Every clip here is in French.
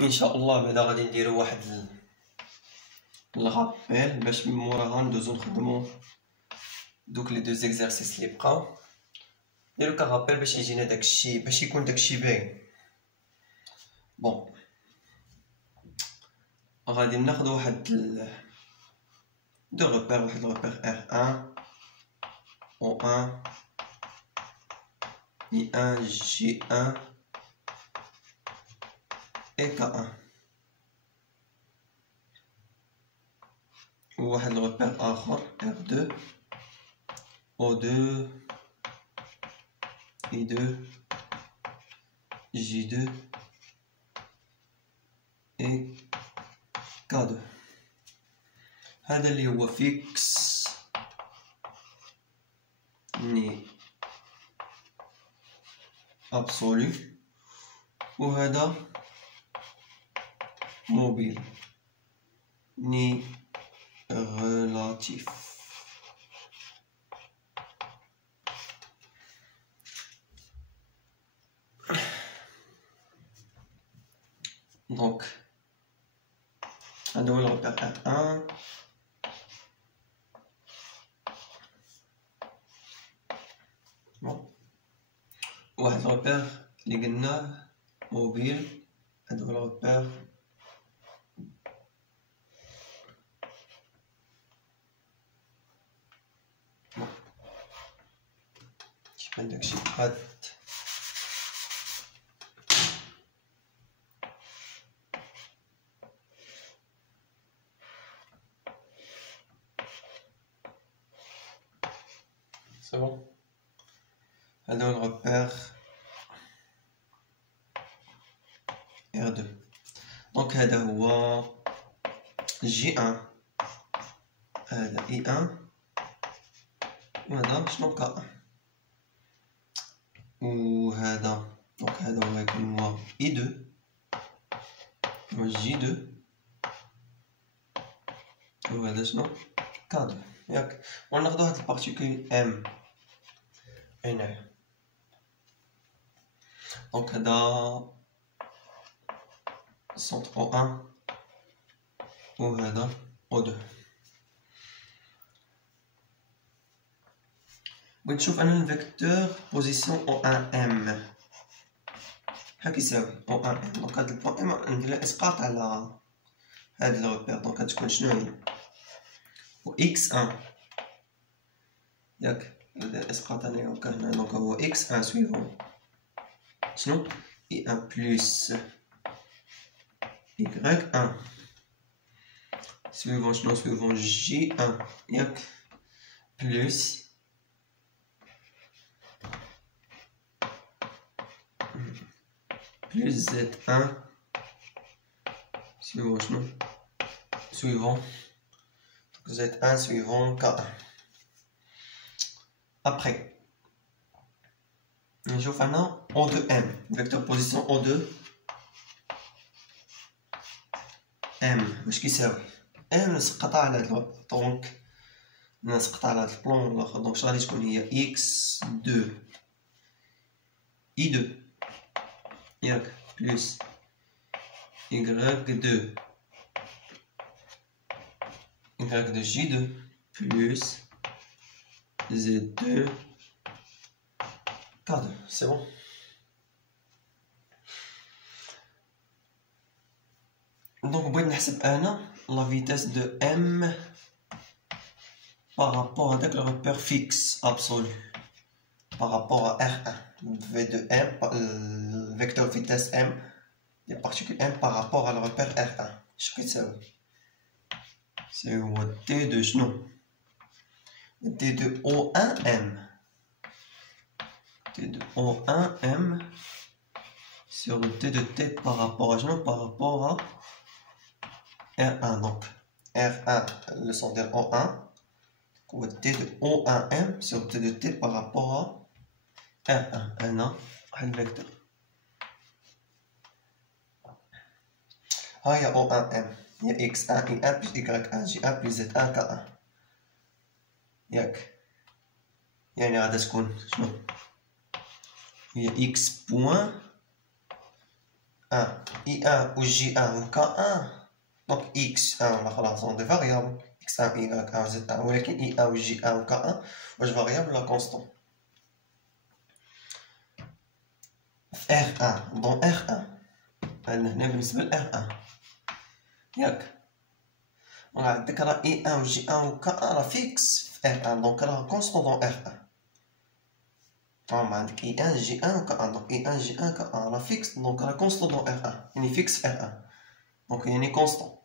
ان شاء الله بعدا غادي نديرو واحد الغابيل باش من موراها ندوزو نخدمو دوك لي دو زيكزارسيس لي بقاو. نديرو كغابيل باش يجينا داكشي، باش يكون داكشي باين. بون غادي ناخدو واحد دو روبير، واحد الروبير R1 O1 I1 J1 et K1 وواحد الروبير اخر R2 O2 I2 J2 et K2. هذا اللي هو فيكس ني ابسولو، وهذا موبيل ني ريلاتيف. دونك هذا هو الروبير R1 واحد الروبير اللي قلناه موبيل. هذا هو الروبير شحال داكشي بحال سي بون. هذا هو الروبير R2. دونك هذا هو J1، هذا I1 وهذا شنو K1، وهذا دونك هذا هو يكون هو I2 و J2 وهذا شنو K2 ياك. وناخدو هاد البارتيكول M هنايا. دونك هذا سونتر O1 وهذا O2. بغيت نشوف انا الفيكتور بوزيسيون O1M شحال كيساوي O1M. دونك هاد البوان ام ندير اسقاط على هاد الروبير. دونك غتكون شنو هي و X1 ياك. ندير اسقاط انايا هكا هنا. دونك هو X1 سويفون شنو I1 بلس Y1 سويفون شنو سويفون J1 ياك بلس Z1 suivant شنو suivant Z1 suivant K1. Après نشوف انا O2M vecteur position O2 M واش كيساوي M نسقط على هاد الوقت. دونك نسقط على هاد البلون الاخر. دونك اش غادي تكون هي X2 I2 ياك بلس Y2 J2 plus Z2 K2. C'est bon. Donc بغيت نحسب انا la vitesse de M par rapport à le repère fixe absolu par rapport à R1 V de M, le vecteur vitesse M des particules M par rapport à le repère R1. Je sais ça. C'est T de شنو T de O1M. T de O1M sur le T de T par rapport à شنو par rapport à R1. Donc R1 le sondage O1 ou T de O1M sur T de T par rapport à R1. هنا واحد الفيكتور ها هي O1M هي X1 I1 plus Y1 J1 plus Z1 K1 ياك. يعني غادا تكون شنو هي X بوان 1, I1 ou J1 ou K1. Donc X1 là خلاص sont des variables. X1, Y1, Z1. ولكن I1 ou J1 ou K1 واش variable la constant. R1 dans R1 هنا بالنسبة ل R1 ياك عندك راه I1 و J1 و K1 راه فيكس في R1 دونك راه كونستون dans R1 عندك I1 J1 و K1 دونك I1 J1 K1 راه فيكس دونك راه كونستون dans R1 يعني فيكس في R1 دونك يعني كونستون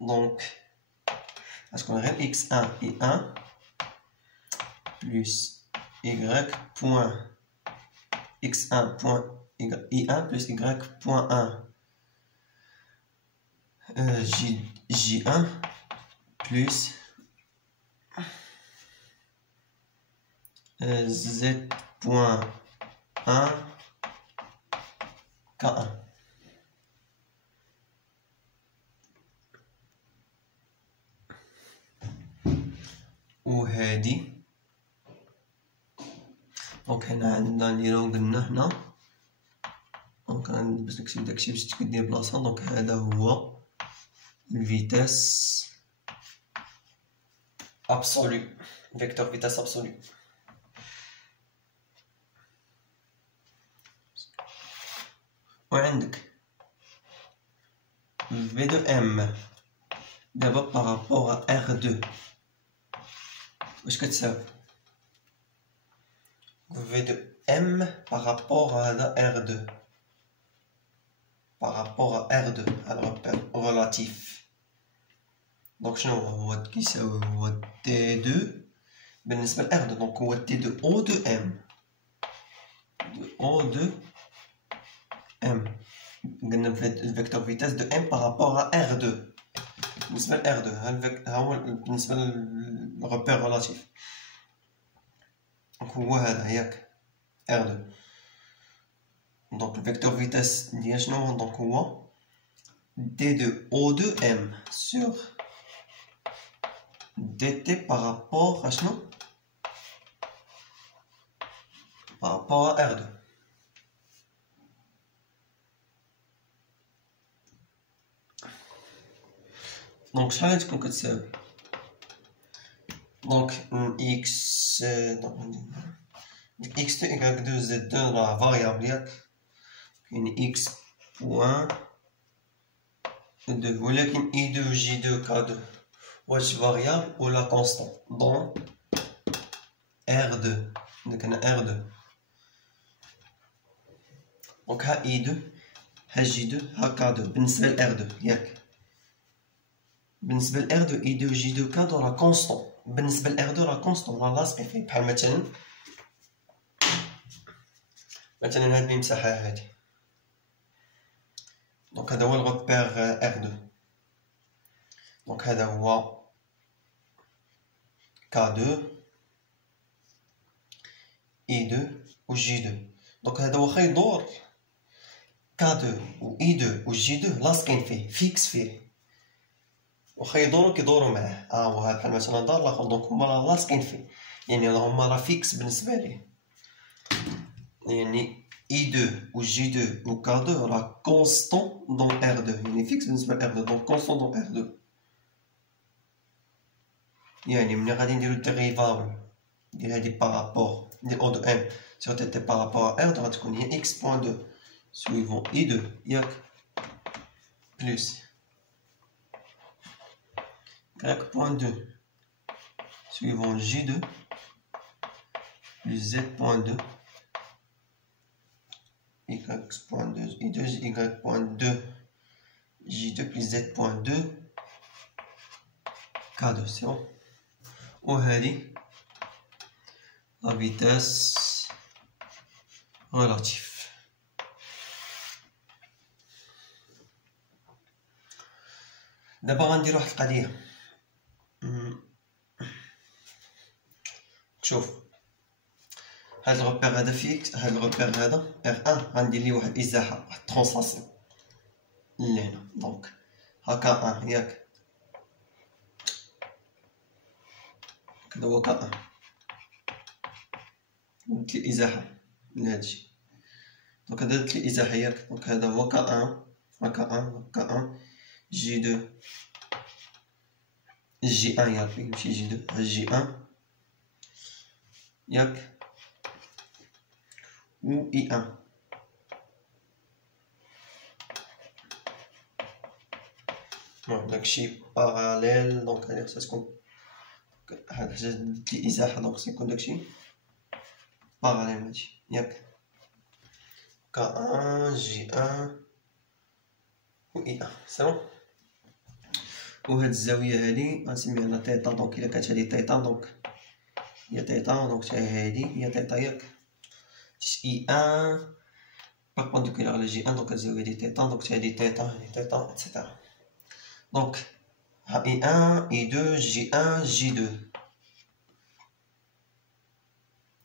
دونك غتكون غير X1 I1 plus Y point X1 point I1 plus Y point 1 J1 plus Z point 1 K1 وهادي دونك هنا عندنا نديرو قلنا هنا دونك باش نكتب داكشي باش تكدي بلاصه دونك هذا هو الفيتاس ابسولو فيكتور فيتاس ابسولو وعندك في دو ام دابا بارابور ار 2 واش كتساوي V de M par rapport à R2. Par rapport à R2, à le repère relatif. Donc, je vois qui c'est T2. بالنسبة ل R2, donc هو T2 O de M. De O de M. قلنا الفيكتور فيتاس de M par rapport à R2. بالنسبة ل R2, هو بالنسبة للرepère relatif. Donc هو هذا ياك R2 donc le vecteur vitesse ديال شنو donc هو D2 O2M sur DT par rapport à شنو par rapport à R2 donc شحال تكون كتساوي donc X donc X2 Y2 Z2 راه فاريابل ياك كاين X بوان 2 ولكن I2 J2 K2 واش فاريابل ولا كونستون دون R2 عندك هنا R2 دونك ها I2 ها J2 ها K2 بالنسبة ل R2 ياك بالنسبة ل R2 I2 J2 K2 راه كونستون بالنسبة ل R2 راه كونستون راه لاصقين فيه بحال مثلا هاد المساحة هادي دونك هذا هو الغوبير R2 دونك هذا هو K2 I2 و J2 دونك هذا واخا يدور K2 و I2 و J2 لاصقين فيه فيكس فيه واخا يدورو كيدورو معاه هو بحال مثلا دار الاخر دونك هما راه لاصقين فيه يعني هما راه فيكس بالنسبة ليه يعني I2 ou J2 ou K2 راه constant dans R2 يعني فيكس بالنسبة ل R2 donc constant dans R2 يعني ملي غادي نديرو الديريفابل ديال هادي بارابور ديال O de M sur TT par rapport à R2 غتكون هي X point 2 suivant I2 ياك plus Y point 2 suivant J2 plus Z point 2 Y point 2 I2 Y point 2 J2 plus Z point 2 K2 c'est bon وهذه la vitesse relative دابا غندير واحد القضيه شوف هاد الغوبير هذا فيكس هاد الغوبير هذا R1 غندير ليه واحد الازاحه واحد الترانسلاسيون لهنا دونك هكا 1 ياك هذا هو K1 ندير الازاحه من هادشي دونك هذا درت لي ازاحه ياك. دونك هذا هو كا 1 جي 2 جي 1 ياك ماشي جي 2 جي 1 ياك و اي 1. بون داكشي باراليل. دونك هادي خصها تكون هاد الحاجه درت لي ازاحه. دونك خص يكون داكشي باراليل هادشي ياك. كا 1 جي 1 و اي 1 سي بون. وهاد الزاويه هادي غنسميها لها تيتا. دونك الا كانت هادي تيتا دونك هي تيتا. دونك حتى هادي هي تيتا ياك. اي 1 بيربونديكولار على جي 1 دونك الزاويه هادي تيتا. دونك هادي تيتا هادي تيتا اتسيتيرا. دونك ها اي 1 اي 2 جي 1 جي 2.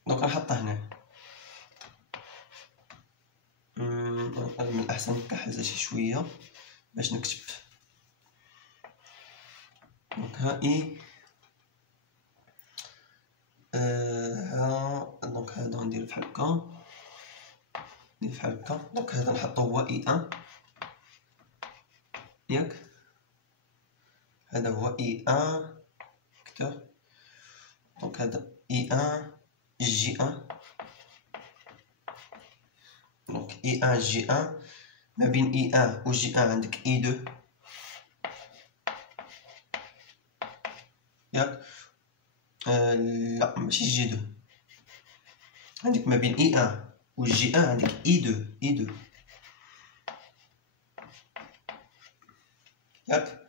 دونك غنحطها هنا. من الاحسن نكحلها شي شويه باش نكتب. دونك ها اي ها. دونك هذا ندير بحال هكا ندير بحال هكا. دونك هذا نحطو هو اي 1 ياك. هذا هو اي 1 كتر. دونك هذا اي 1 جي 1. دونك اي 1 جي 1 ما بين اي 1 و جي 1 عندك اي 2 ياك. لا ماشي جي 2. عندك ما بين اي 1 و جي 1 عندك اي 2 اي 2 ياك.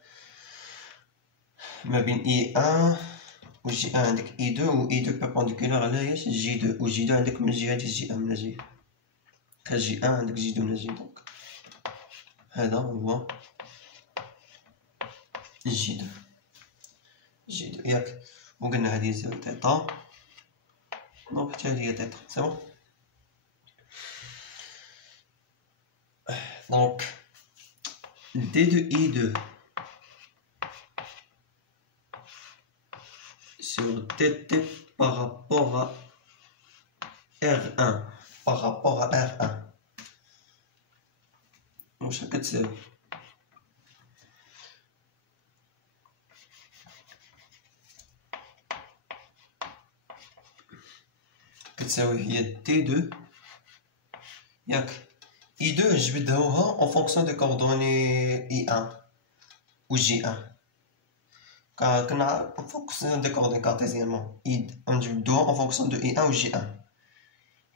ما بين اي 1 و جي 1 عندك اي 2 و اي 2 بيربونديكولار على ياش جي 2 و جي 2 عندك من الجهه ديال جي 1 من الجهه كجي 1 عندك جي 2 من الجهه. دونك هذا هو جي 2 جي 2 ياك. وقلنا هذه زاوية تيتا. دونك حتى هذه هي تيتا سي بون. دونك دي دو اي 2 sur dt par rapport à R1 par rapport à R1 واش كتساوي؟ كتساوي هي دي 2 ياك. اي 2 جبدوها en fonction des coordonnées اي 1 و جي 1. كنا en fonction des coordonnées cartésiennement نجبدوها en fonction de اي 1 و جي 1.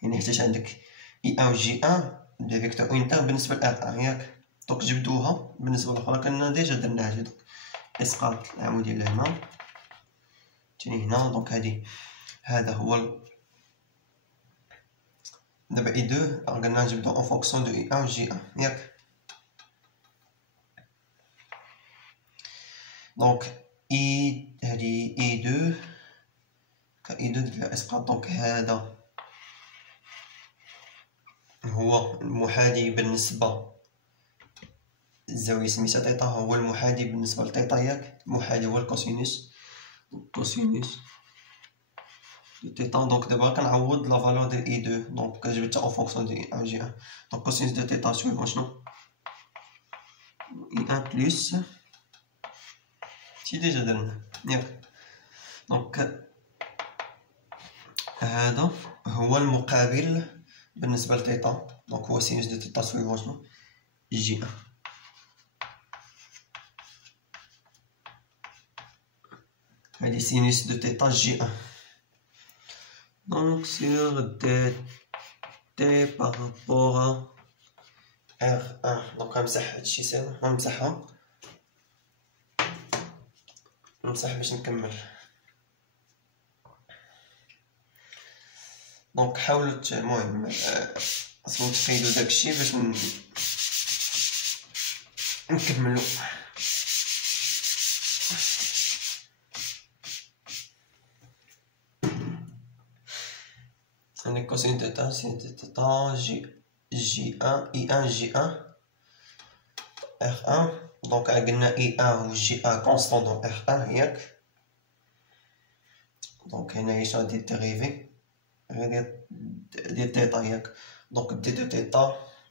يعني حيت عندك اي 1 و جي 1 دي فيكتور انتر بالنسبه ل R1 ياك. دونك جبدوها بالنسبه للاخرى كنا ديجا درناها. دونك اسقاط العموديه لهنا تاني هنا. دونك هذا هو دابا اي 2 قلنا نجبدو اون فونكسيون دو اي 1 و جي 1 ياك. دونك اي هادي اي 2 اي 2 درت لها اسقاط. دونك هذا هو المحاذي بالنسبه الزاويه سميتها تيتا. هو المحاذي بالنسبه لتيتا ياك. المحاذي هو الكوسينوس. كوسينوس تيتا. دونك دابا كنعوض لا فالور ديال اي 2. دونك جبدتها اون فونكسيون ديال اي 1 جي 1. دونك كوسينوس دو تيتا سويفون شنو اي 1 بلس تي ديجا درنا ياك. دونك هذا هو المقابل بالنسبه لتيتا. دونك هو سينوس دو تيتا سويفون شنو جي 1. هادي سينوس دو تيتا جي 1. Donc sur dt par rapport à R1. Donc غنمسح هادشي سير غنمسحها نمسح باش نكمل. دونك حاولوا المهم خاصكم تفيدوا داكشي باش نكملوا. عندك كوسين تيتا سين تيتا جي 1 اي 1 جي 1 R1. دونك قلنا اي 1 و جي 1 كونستون دون R1 ياك. دونك هنايا شنو غادي ديريفي غير ديال تيتا ياك. دونك دي دو تيتا.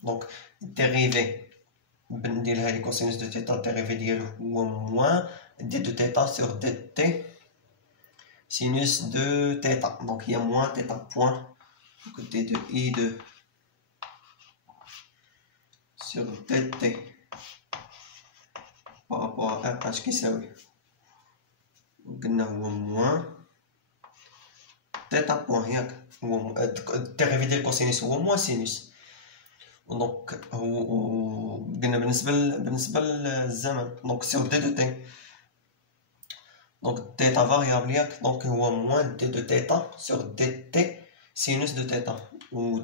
دونك الديريفي نديرها لي كوسينوس دو تيتا الديريفي ديالو هو موان دي دو تيتا سور دي تي سينوس دو تيتا. دونك هي موان تيتا بوان. دونك دي دو اي دو سور دي تي بارابور ا اش كيساوي قلنا هو موان تيتا بوان ياك. هو الديريفي ديال الكوسينوس هو موان سينوس. دونك هو قلنا بالنسبه للزمن دونك سور دي دو تي. دونك تيتا فاريابل ياك. دونك هو موان دي دو تيتا سور دي تي سينوس دو تيتا. و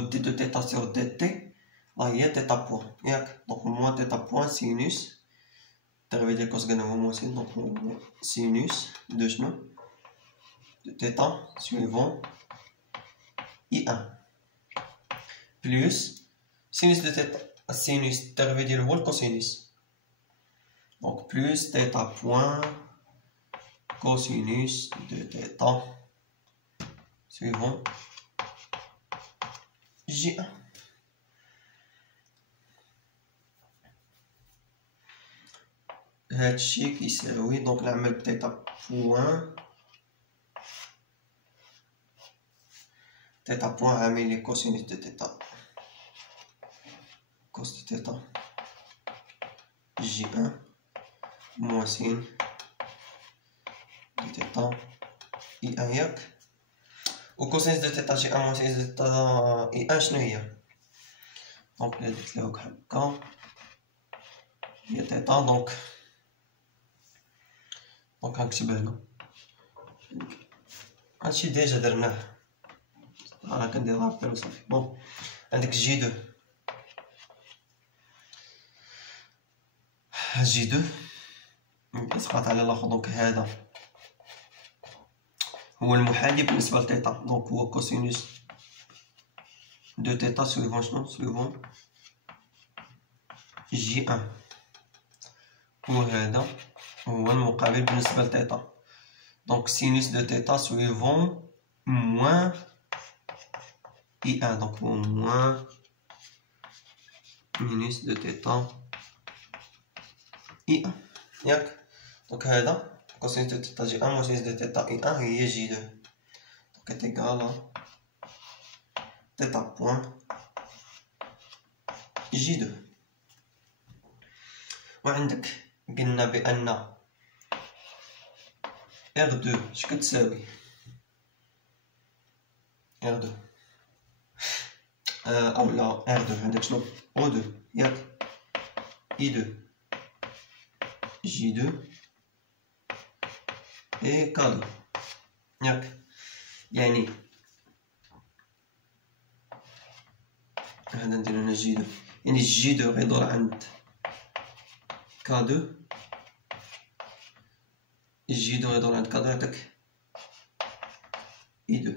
دي دو تيتا سور دي تي هي تيتا بوان ياك. دونك موان تيتا بوان سينوس الديريفي ديال كوس قلنا هو موان سينوس. دونك سينوس دو شنو de θ suivant I1 plus sinus de θ. السينوس الديريفي ديالو هو الكوسينوس. دونك بلوس θ بوان كوسينوس دو θ suivant J1. هادشي كيساوي دونك نعمل θ بوان θ بوان عامل لي كوسينوس دو θ كوس دو θ J1 موان سين دو θ I1 ياك. و كوسينوس دو θ J1 موان سينوس دو θ I1 شنو هي؟ دونك إلا درت لها هكا هي θ. دونك غنكتبها هنا. هادشي ديجا درناه راه كندير رابيل وصافي. بون عندك جي دو جي دو كتسقط على الاخر. دونك هذا هو المحالي بالنسبه لتيتا. دونك هو كوسينوس دو تيتا سويفون شنو سويفون جي ان. وهذا هو المقابل بالنسبه لتيتا. دونك سينوس دو تيتا سويفون موان I1. دونك هو موان مينوس دو تيتا I1 ياك. دونك هذا كوسينوس دو تيتا J1 موان سينوس دو تيتا I1 هي جي دو. دونك تيكالا تيتا بوان جي دو. وعندك قلنا بأن R2 اش كتساوي R2 اولا R2 عندك شنو O2 ياك I2 J2 et K2 ياك. يعني هذا ندير هنا J2 يعني J2 غيدور عند K2 J2 غيدور عند K2 يعطيك I2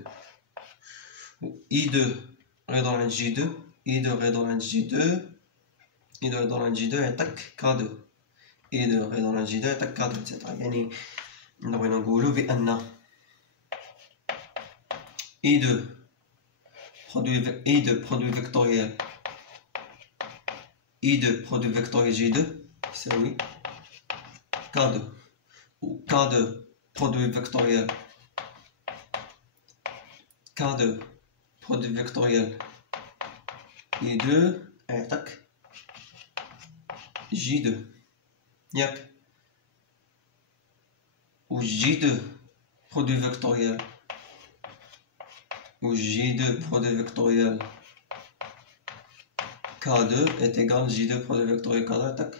و I2 غيدور عند J2 I2 غيدور عند J2 I2 غيدور عند J2 يعطيك K2 I2 غيدور عند J2 يعطيك K2 إتسيتيرا. يعني بغينا نقولو بأن I2 برودوي فيكتوريال I2 برودوي فيكتوريال J2 يساوي K2 و K2 برودوي فيكتوريال K2 برودوي فيكتوريال I2 يعطيك J2 ياك. و J2 برودوي فيكتوريال و J2 برودوي فيكتوريال K2 est égal J2 برودوي فيكتوريال K2 يعطيك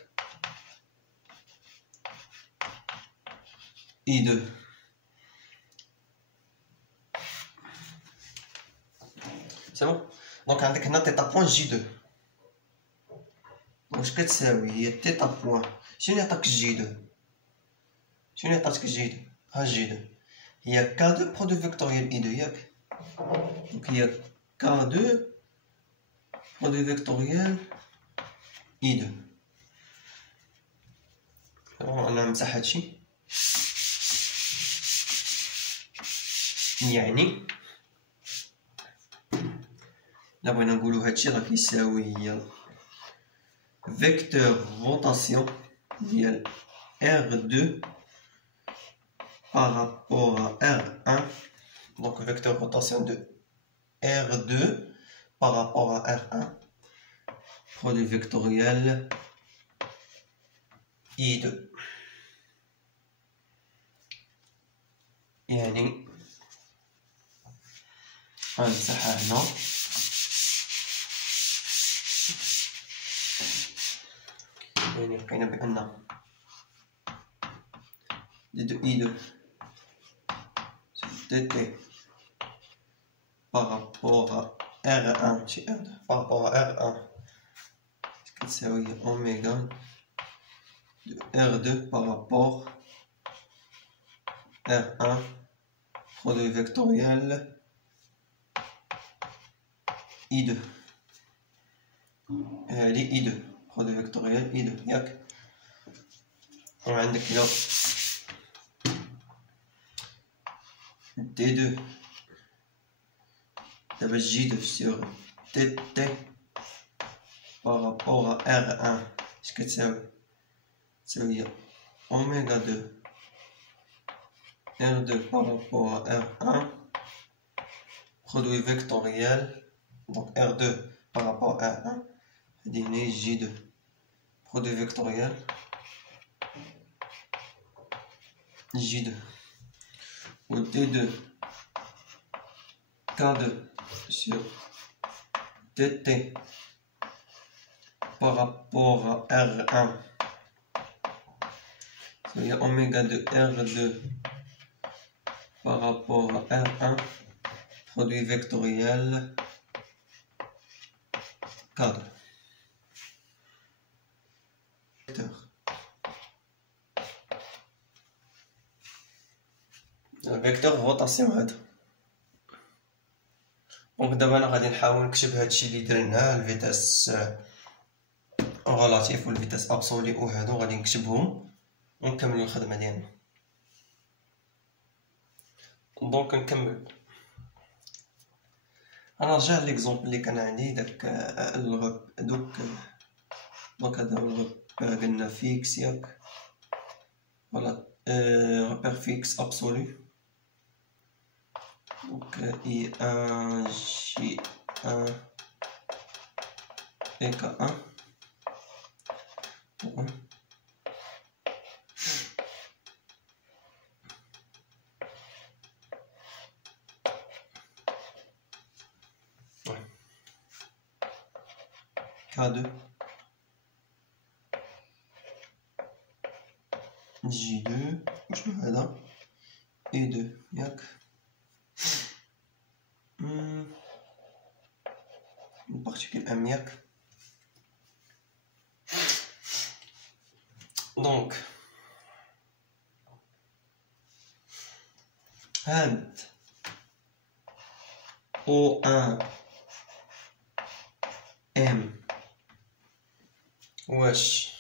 I2. سي بون. دونك عندك هنا تيتا بوان J2 واش كتساوي هي تيتا بوان شنو يعطيك J2 شنو يعطيك J2 ها J2 هي K2 برودوي فيكتوريال I2 ياك. دونك هي K2 برودوي فيكتوريال I2. انا نمسح هادشي. لا بغينا نقولو هادشي راه كيساوي فيكتور روتاسيون ديال R2 par rapport à R1. Donc vecteur rotation de R2 par rapport à R1. Produit vectoriel I2. يعني غنمسحها هنا يعني لقينا بأن I2 c'est dt par rapport à R1 chez R2 par rapport à R1 كتساوي oméga de R2 par rapport R1 produit vectoriel I2 هذه I2 produit vectoriel I2 ياك وعندك هنا D2 دابا J2 sur DT par rapport à R1 اش كتساوي تساوي oméga 2 R2 par rapport à R1 produit vectoriel donc R2 par rapport à R1 هادي J2 produit vectoriel J2 ou T2 K2 sur TT par rapport à R1 il y a oméga de R2 par rapport à R1 produit vectoriel K2 vecteur rotation هذا دونك دابا انا غادي نحاول نكتب هادشي اللي درناه الفيتاس غولاتيف والفيتاس ابسولي وهادو غادي نكتبهم ونكملو الخدمه ديالنا. دونك نكمل انا رجع ليكزومبل اللي كان عندي داك دوك هذا هو الغوب قلنا فيكس ياك فوالا repère fixe absolu donc I1 J1 et K1 K2 J2 وشنو هذا E2 ياك البارتيكول ام ياك دونك هاد O1 M واش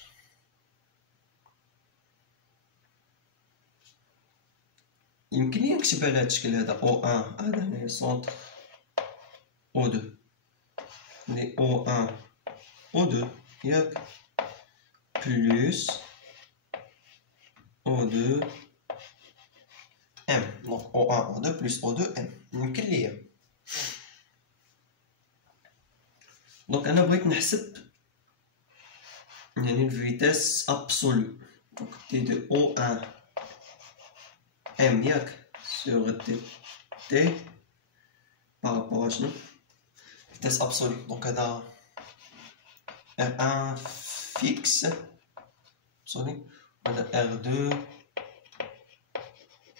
يمكن لي نكتب على هاد الشكل هذا O1 هذا هنا سونتر O2 لي O1 O2 ياك بلوس O2 M دونك O1 O2 بلوس O2 M يمكن ليا دونك انا بغيت نحسب يعني الفيتاس ابسولو دونك تي دو O1 M ياك sur T par rapport à شنو vitesse absolue donc هذا R1 fixe absolu وهذا R2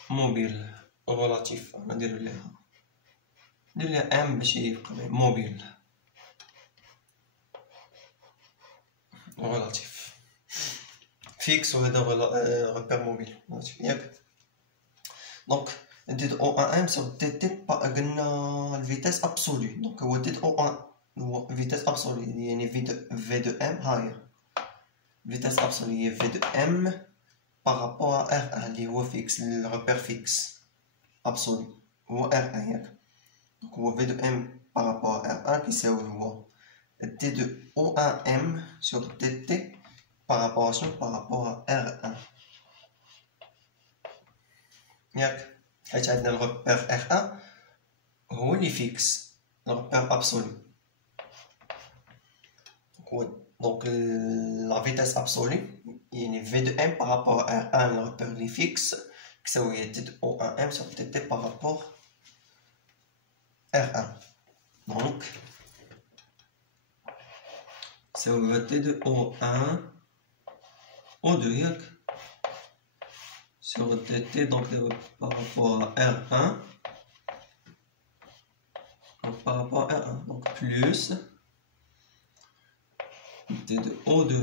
موبيل relatif ندير ليها M باش يبقى موبيل relatif fixe وهذا repère mobile ياك donc ديت O1M sur DT قلنا الفيتاس ابسولي دونك هو ديت O1 هو فيتاس ابسولي يعني V2M هاي فيتاس ابسولي هي V2M par rapport à R1 اللي هو فيكس الريبير فيكس ابسولي هو R1 ياك دونك هو V2M par rapport à R1 qui هو T de O1M sur TT par rapport à par rapport à R1. ياك حيت عندنا الغبار R1 هو اللي فيكس الغبار ابسولي. Donc la vitesse absolue يعني V de M par rapport à R1 le repère اللي fixe كساوية T de O1M sur TT par rapport R1. Donc كساوية T de O1 O2 ياك sur TT donc par rapport à R1 donc par rapport à R1 donc plus T de O2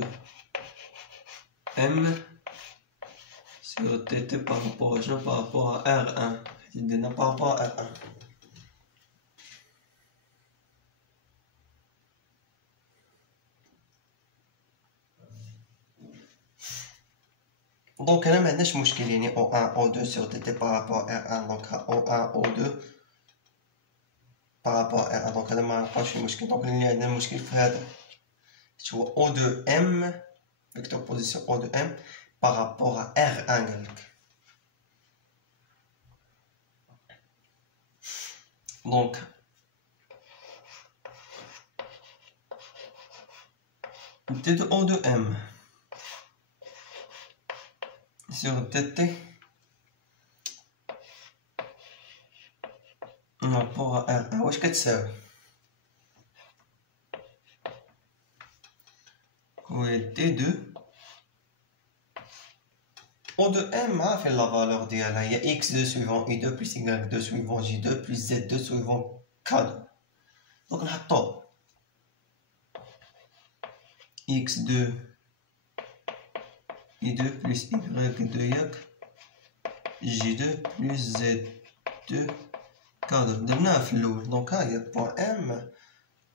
M sur TT par rapport à par rapport à R1 par rapport à R1. Donc là maintenant je مشكل يعني O1 O2 sur TT par rapport à R1 donc O1 O2 par rapport à R1 donc هذا ما نلقاوش المشكل. donc اللي عندنا المشكل في هذا هو O2M vecteur position O2M par rapport à R1 قالك. donc T de O2M sur TT par rapport à R1 واش كتساوي هو T2 O2M عارفين لا فالور ديالها هي x2 suivant i2 plus y2 suivant j2 plus z2 suivant k2. donc نحطو x2 i2 plus y2 ياك j2 plus z2 k2 درناها في الاول. دونك ها هي بوان ام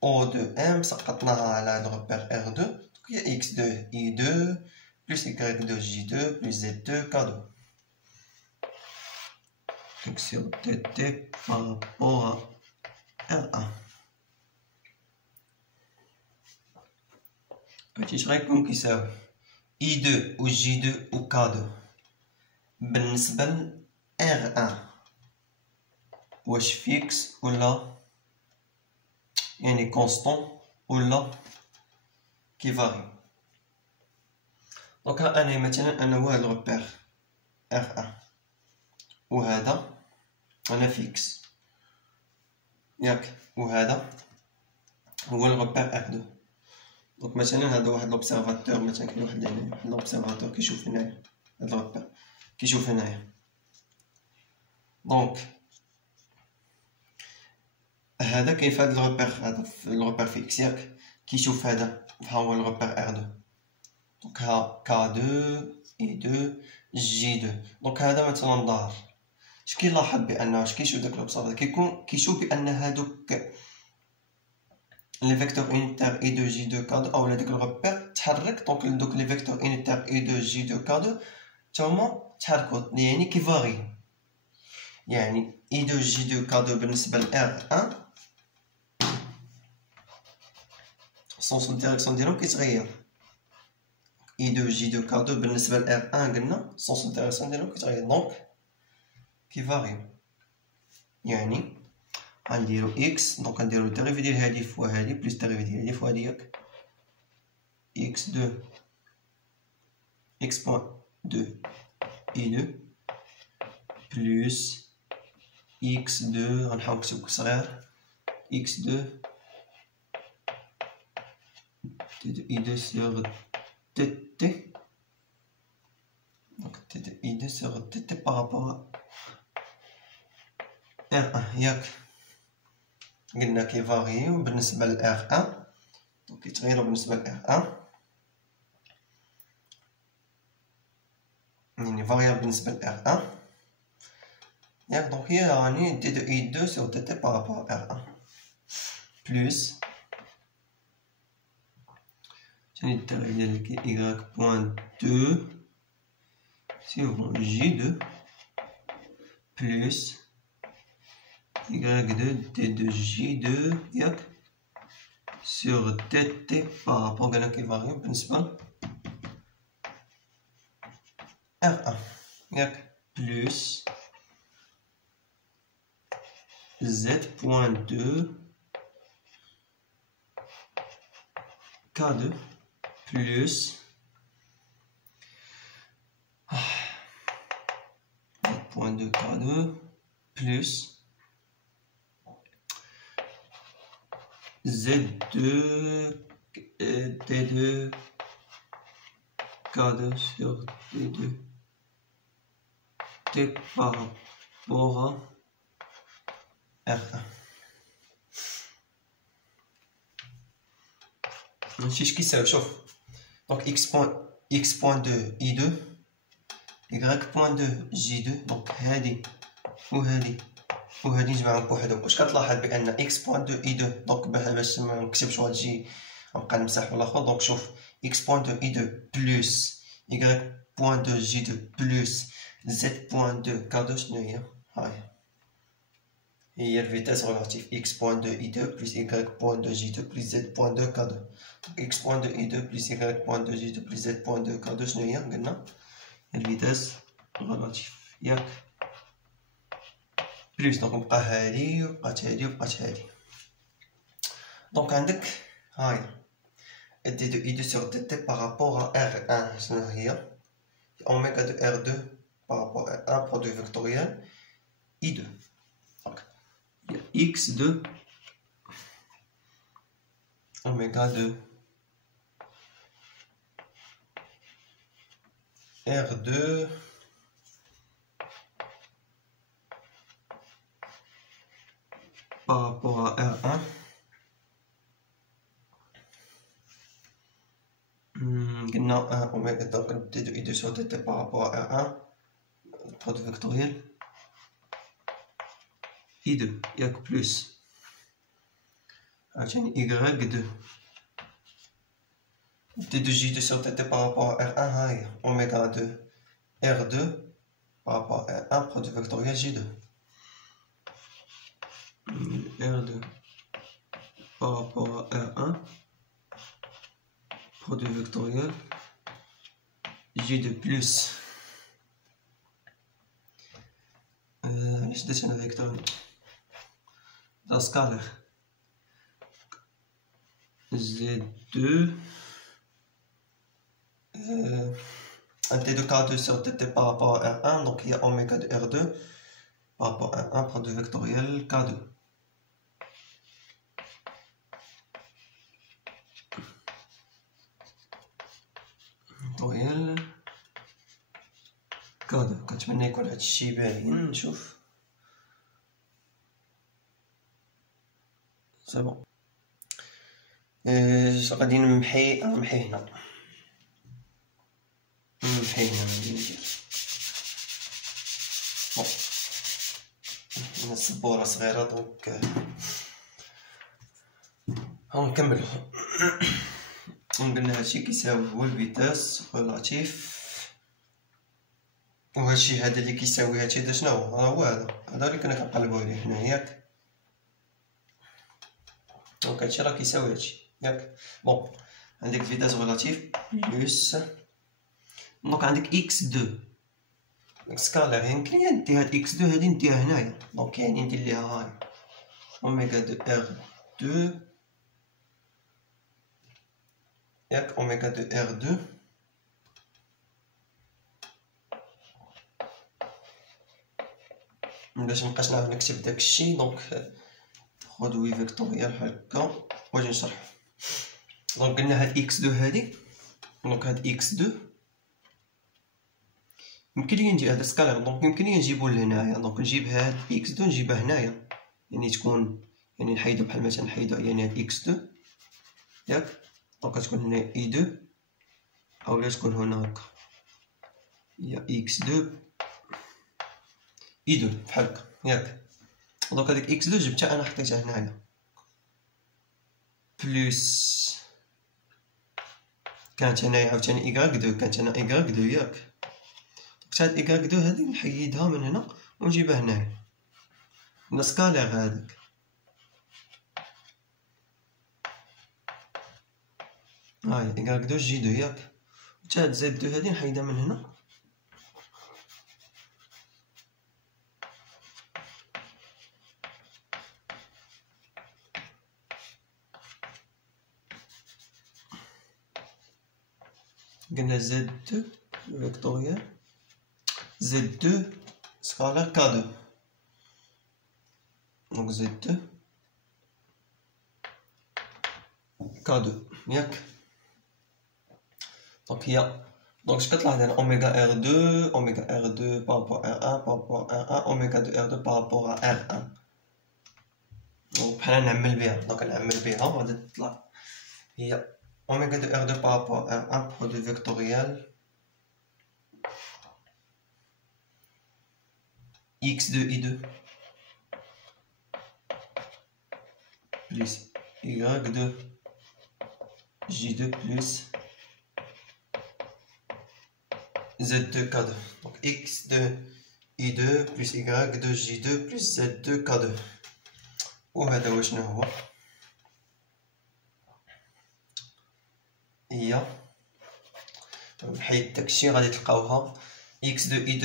O2M سقطناها على هاد الربير R2 هي x2 i2 plus y2 j2 plus z2 k2 donc sur TT par rapport à R1. ايش رايكم كيساوي i2 و j2 و k2 بالنسبة ل R1 واش فيكس ولا يعني كونستون ولا كيفاري. دونك انا مثلا انا هو هاد الربير R1 وهذا انا فيكس ياك وهذا هو الربير R2. دونك مثلا هذا واحد لوبسيرفاتور مثلا كاين واحد هنا واحد لوبسيرفاتور كيشوف هنايا هاد الربير كيشوف هنايا. دونك هذا كاين في هاد الربير هذا في الربير فيكس ياك كيشوف هذا ها هو الربير R2 دونك ها K2 I2 J2. دونك هذا مثلا ظهر اش كيلاحظ بانه اش كيشوف داك لوبسيرفاتور كيكون كيشوف بان هادوك لي فيكتور unitaire I2 J2 K2 اولا داك الربير تحرك. دونك دوك لي فيكتور unitaire I2 J2 K2 تاهما تحركوا يعني كيفاري يعني I2 J2 K2 بالنسبة ل R1 السونس ديريكسيون ديالهم كيتغير. I2 J2 K2 بالنسبة ل R1 قلنا السونس ديريكسيون ديالهم كيتغير دونك كيفاري يعني غنديرو x دونك غنديرو الديريفي ديال هادي فوا هادي بليس الديريفي ديال هادي فوا هادي ياك x2 x بوان 2 i2 بلس x2 غنحاول نكتب صغير x2 i2 sur tt donc i2 sur tt par rapport à R1 ياك قلنا كيفاريو بالنسبة ل R1 دونك كيتغيرو بالنسبة ل R1 يعني فاريابل بالنسبة ل R1 ياك. دونك هي راني T de I2 sur TT par rapport à R1 plus ثاني الدرجة ديال y بوان 2 sur J2 plus y2 d2 j2 ياك sur dt بارابور قالنا كي فاريون بالنسبة R1 ياك بلوس z.2 k2 plus z.2 k2 plus z2 d2 k2 sur d2 t par rapport à R1 ماشي اش كيساوي شوف دونك x بوان 2 i2 y بوان 2 j2 دونك هادي وهادي نجمعهم بوحدهم. واش كتلاحظ بان x بوان 2 i2 دونك باش ما نكتبش واحد الشيء نبقى نمسح ولا اخر. دونك شوف x بوان 2 i2 بلس y بوان 2 j2 بلس z بوان 2 k2 شنو هي؟ هي الفيتاس ريلاتيف x بوان 2 i2 بلس y بوان 2 j2 بلس z بوان 2 k2. x بوان 2 i2 بلس y بوان 2 j2 بلس z بوان 2 k2 شنو هي؟ قلنا الفيتاس ريلاتيف ياك بلس. دونك بقى هادي وبقات هادي وبقات هادي. دونك عندك هاي دي دو اي دو سور دي تي بارابور ا R1 شنو هي؟ اوميغا دو R2 بارابور ا برودوي فيكتوريال I2. دونك x2 اوميغا دو R2 par rapport à R1 قلنا اوميغا دونك دي دو اي دو سور دي تي par rapport à R1 produit vectoriel I2 ياك بلس عشان y2 دي دو j2 sur dt par rapport à R1 هاي اوميغا 2 R2 par rapport à R1 produit vectoriel J2 R2 par rapport à R1 produit vectoriel J2 plus ايش درت انا فيكتور دا سكالر Z2 un T de K2 sur Tt par rapport à R1, donc il y a oméga de R2 par rapport à R1 produit vectoriel K2. Vectoriel K2 كنتمنى يكون هادشي باين. نشوف سي بون. غادي نمحي هنا نمحي هنا ندير بون هنا السبورة صغيرة دونك غنكملو. قلنا هادشي كيساوي هو الفيتاس ريلاتيف وهادشي هذا اللي كيساوي هادشي دا شنو هو؟ هذا اللي كنا كنقلبو عليه هنا ياك. دونك هادشي راه كيساوي هادشي ياك. بون عندك فيتاس ريلاتيف بلس دونك عندك x2 سكالير يمكن ليا ندي هاد x2 هادي نديها هنايا. دونك يعني ندير ليها هاي اوميغا دو R2 ياك اوميغا دو R2 باش مبقاش نعاود نكتب داكشي. دونك برودوي فيكتوريال هكا واجي نشرح. دونك قلنا هاد x2 هادي دونك هاد x2 يمكن لي ندير هذا سكالير. دونك يمكن لي نجيبو لهنايا. دونك نجيب هاد x2 نجيبها هنايا يعني تكون يعني نحيدو بحال مثلا نحيدو يعني هاد x2 ياك. دونك تكون هنا i2 اولا تكون هنا هكا هي x2 i2 بحال هكا ياك. دونك هاديك x2 جبتها انا حطيتها هنايا بلس كانت هنايا عاوتاني y2 كانت هنا y2 ياك. هاد y2 هادي نحيدها من هنا ونجيبها هنايا سكالير هذاك هاي إيكغيك دو جي دو ياك تا هاد زد دو هادي نحيدها من هنا قلنا زد دو فيكتوريال زد دو سكالير كا دو دونك زد دو كا دو ياك دونك هي دونك اش كتلاحظ هنا اوميغا ار دو اوميغا ار دو بارابور ار ان بارابور ار ان اوميغا دو ار دو بارابور ار ان دونك بحال نعمل بها دونك نعمل بها وغادي تطلع هي اوميغا دو ار دو بارابور ار ان برودوي فيكتوريال x2 i2 plus y2 j2 plus z2 k2 donc x2 i2 plus y2 j2 plus z2 k2 وهذا هو شنو هو هي نحيد داكشي غادي تلقاوها x2 i2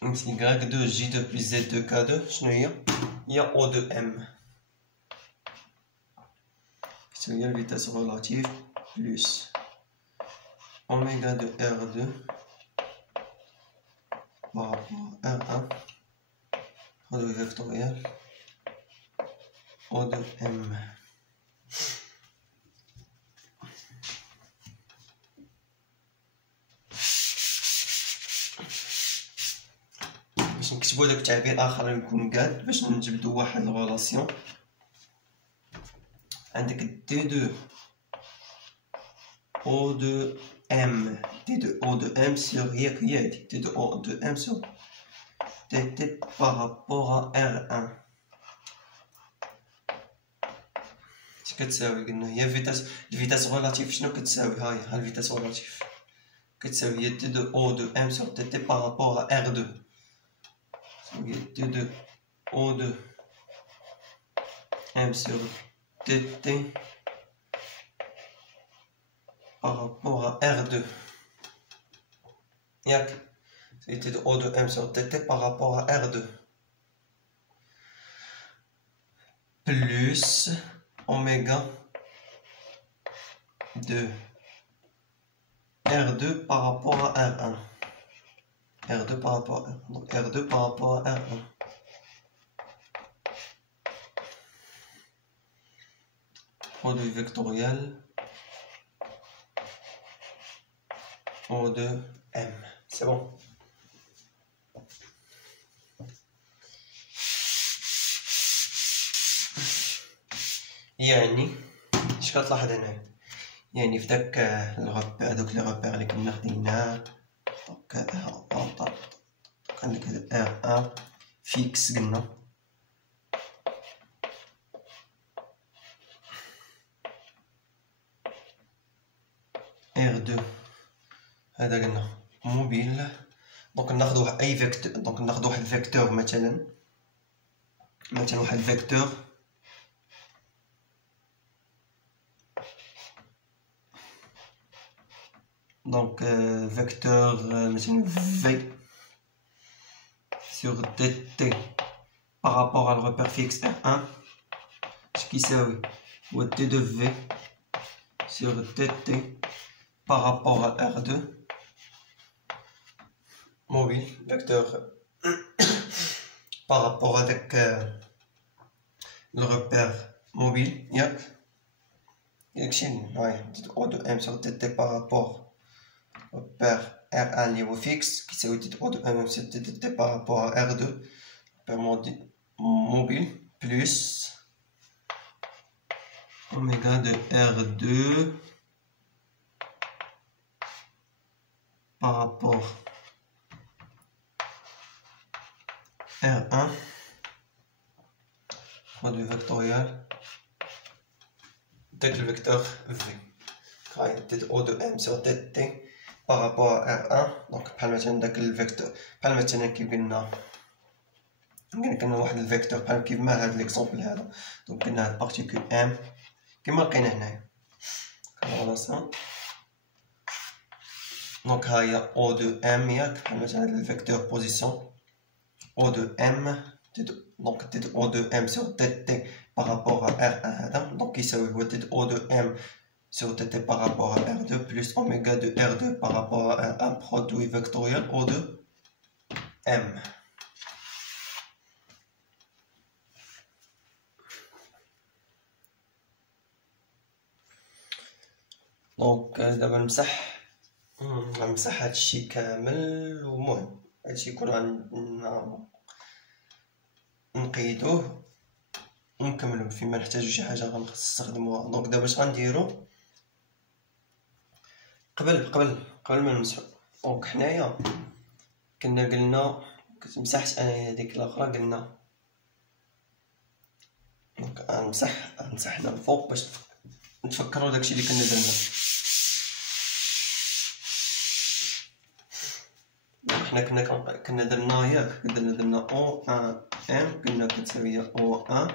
plus y2 j2 plus z2 k2 شنو هي O2m c'est la vitesse relative plus oméga de R2 par rapport à R1 produit vectoriel O2m باش نكتبو داك التعبير اخر يكون قاد باش نجبدو واحد الغولاسيون عندك دي دو او دو ام دي دو او دو ام سور هي هادي دي دو او دو ام سور تي تي بارابور ار ان اش كتساوي قلنا هي الفيتاس غولاتيف شنو كتساوي هاي الفيتاس غولاتيف كتساوي هي دي دو او دو ام سور تي تي بارابور ار 2 de O2 M sur TT par rapport à R2. C'était de O2 M sur TT par rapport à R2. Plus oméga de R2 par rapport à R1. R2 par rapport à R1. Donc R2 par rapport à R1. Produit vectoriel O2M. C'est bon. يعني اش كتلاحظ هنا يعني في داك هذوك لي روبير اللي كنا خديناه عندك هذا R1 فيكس قلنا R2 هذا قلنا موبيل دونك ناخذ اي فيكتور دونك ناخذ واحد الفيكتور مثلا واحد الفيكتور donc vecteur مثلا v sur dt par rapport à le repère fixe R1 ce qui s'appelle ou t de v sur dt par rapport à R2 mobile vecteur par rapport avec le repère mobile yak O de M sur dt par rapport repère R1 niveau fixe qui s'appelle O de M sur dt par rapport à R2 repère mobile plus oméga de R2 par rapport R1 produit vectoriel avec le vecteur V. O de M sur dt par rapport à R1 donc بحال مثلا داك الفيكتور بحال مثلا كي قلنا كان واحد الفيكتور بحال كيما هاد ليكزومبل هذا. دونك كنا هاد بارتيكول ام كيما لقينا هنايا كونفولاسيون. دونك ها هي او دو ام ياك بحال مثلا هاد الفيكتور بوزيسيون او دو ام دونك تي دو او دو ام سور تي تي بارابور ا ار 1 هذا دونك يساوي هو تي دو او دو ام sur tt par rapport à R2 plus oméga de R2 par rapport à un produit vectoriel O de M. دونك دابا نمسح هادشي كامل، ومهم هادشي يكون عندنا نقيدوه ونكملو فيما نحتاجو شي حاجه غنستخدموها. دونك دابا اش غنديرو قبل ما نمسحو. دونك حنايا كنا قلنا كنت مسحت انا هذيك الاخرى قلنا دونك غنمسح هنا الفوق باش نتفكروا داكشي اللي كنا درنا. حنا كنا درنا ياك درنا او 1 ام كنا كتساوي او 1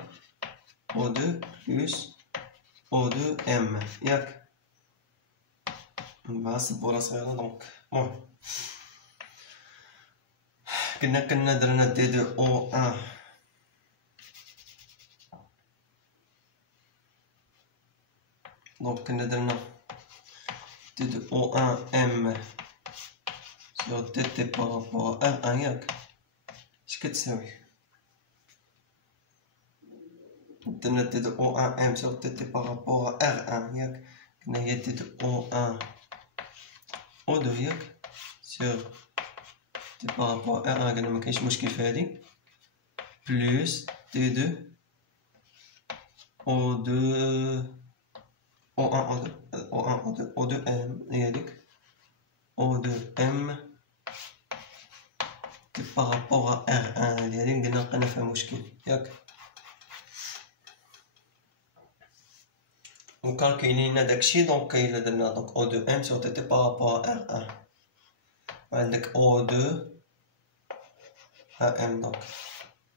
او 2 بلس او 2 ام ياك مع السبوره صغيره. دونك المهم كنا درنا دي دو او 1 دونك كنا درنا دي دو او 1 ام sur tt par rapport à R1 ياك اش كتساوي درنا دي دو او 1 ام sur tt par rapport à R1 ياك كنا هي دي دو او 1 او 2 ياك sur t par rapport à R1 قلنا مكاينش مشكل في هادي بلس دي دو او 2 او 1 او 2 او 1 او 2 او 2 ام هي هاديك او 2 ام par rapport à R1 هادي قلنا لقينا فيها مشكل ياك وكالكيلينا داكشي. دونك إلا درنا دونك او 2 ام سور تي par rapport à R1 وعندك او 2 ام دونك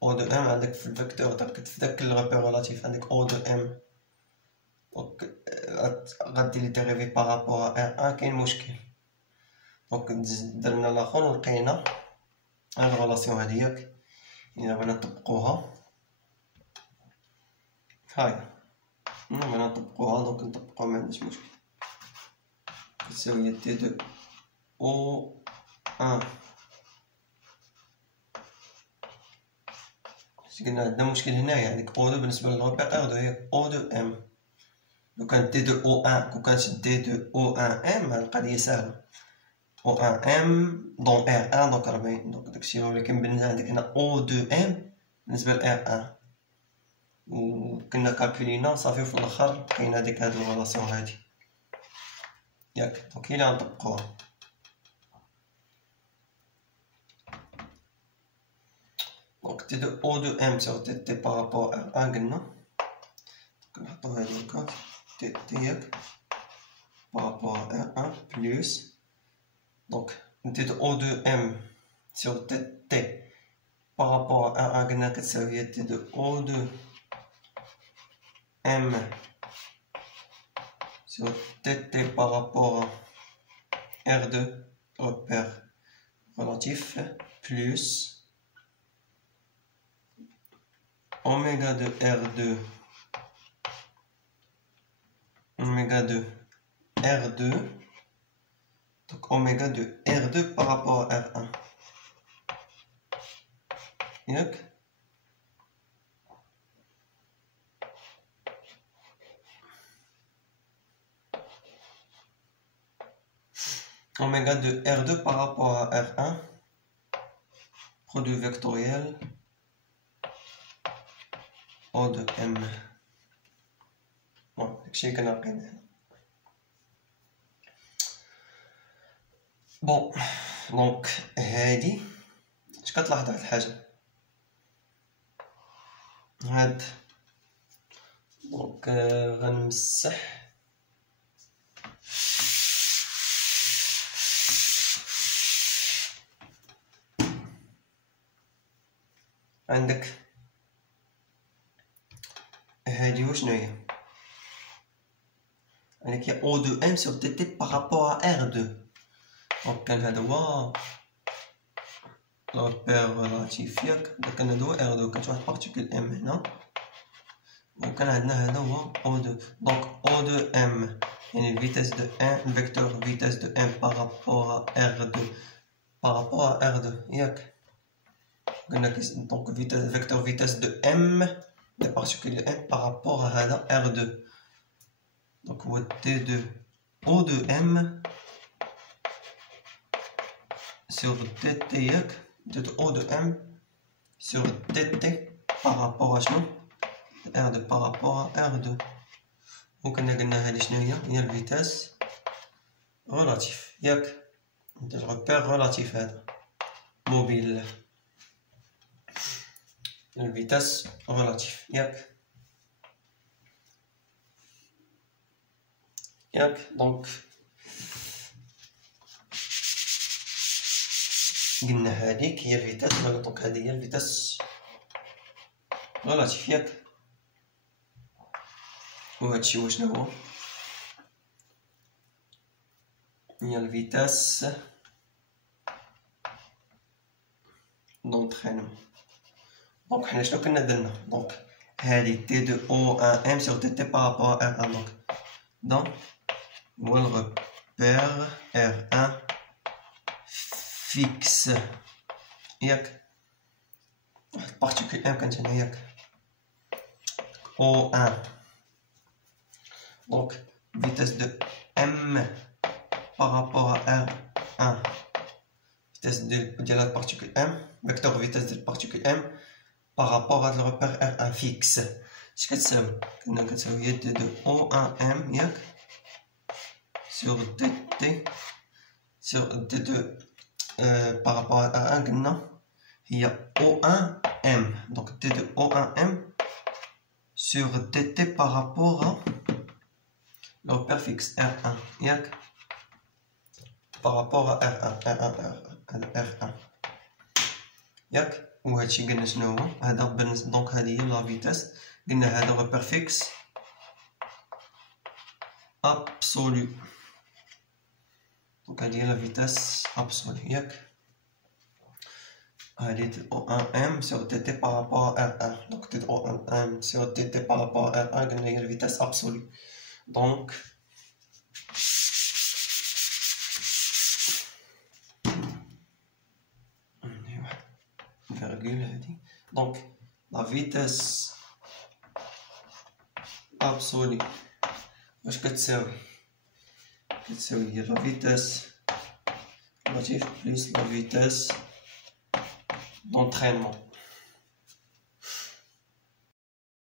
او 2 ام عندك في الفيكتور في داك الغوبير ريلاتيف عندك او 2 ام دونك غدير لي ديريفي par rapport à R1 كاين مشكل. دونك درنا الاخر ولقينا هاد الريلاسيون هادي ياك إلا بغينا نطبقوها هاي بغينا نطبقوها دونك نطبقوها معندناش مشكل تساوي تي دو او 1 قلنا عندنا مشكل هنايا عندك او 2 بالنسبه للغوبير ار 2 هي او 2 ام. لو كانت دي دو او 1 كون كانت دي دو او 1 ام القضيه ساهله او 1 ام دون ار 1 دونك 40 دونك داكشي. ولكن بالنسبه عندك هنا او 2 ام بالنسبه ل ار 1 وكنا كالكولينا صافي وفي الاخر لقينا ديك هاد الريلاسيون هادي ياك. دونك هي اللي غنطبقوها. دونك تي دو او 2 ام سور تي تي بارابور ار 1 قلنا كنحطو هادي هكا تي تي ياك بارابور ار 1 بلس دونك تي دو او 2 ام سور تي تي بارابور ار 1 قلنا كتساوي تي دو او 2 M sur TT par rapport à R2 repère relatif plus oméga de R2 donc oméga de R2 par rapport à R1 ياك oméga de R2 par rapport à R1 produit vectoriel O de M. Bon, داكشي كنا لقينا هنا. بون دونك هادي اش كتلاحظ واحد الحاجه هاد دونك غنمسح عندك هادي وشنو هي؟ عندك هي او دو ام سور تي تي بارابور ا ار دو. دونك كان هذا هو لوبير ريلاتيف ياك، كان هذا هو ار دو، كانت واحد بارتيكول ام هنا، وكان عندنا هذا هو او دو. دونك او دو ام يعني الفيتاس دو ان، الفيكتور فيتاس دو ان بارابور ار دو، بارابور ار دو ياك. قلنا دونك فيكتور فيتاس دو ام دي بارتيكول ام بارابور هذا ار دو. دونك هو تي دو او دو ام sur dt ياك، تي دو او دو ام sur dt بارابور شنو؟ ار دو بارابور ار دو. وكنا قلنا هادي شنو هي الفيتاس ريلاتيف ياك، الروبير ريلاتيف هذا موبيل، الفيتاس ريلاتيف ياك. دونك قلنا هذيك هي الفيتاس، دونك هذه هي الفيتاس ريلاتيف ياك. وهادشي وشنو هو؟ هي الفيتاس دونطرينمون. دونك حنا شنو كنا درنا؟ دونك هادي تي دو او ان ام سور تي تي بارابور ار ان. دونك هو الغوبير ار ان فيكس ياك، واحد بارتيكول ام كانت هنا ياك او ان. دونك فيتاس دو ام بارابور ار ان، فيتاس ديال هاد بارتيكول ام، فيكتور فيتاس ديال بارتيكول ام بارابور هاد الروبير ار ان فيكس. اش كتساوي؟ كنا كتساوي هي تي دو او ان ام ياك سور دي تي سور دي دو بارابور ار ان قلنا هي او ان ام. دونك تي دو او ان ام سور دي تي بارابور الروبير فيكس ار ان ياك، بارابور ار ان ار ان ياك. وهادشي قلنا شنو هو هذا بالنسبه. دونك هذه هي لا فيتاس، قلنا هذا روبير فيكس ابسولو. دونك هذه هي لا فيتاس ابسولو ياك. هذه او ان ام سور تي تي بارابور ار ان. دونك تي او ان ام سور تي تي بارابور ار ان قلنا هي الفيتاس ابسولو. دونك فيرغول هادي. دونك لا فيتاس ابسولي واش كتساوي؟ كتساوي هي لا فيتاس ريلاتيف بلس لا فيتاس دونطرينمون.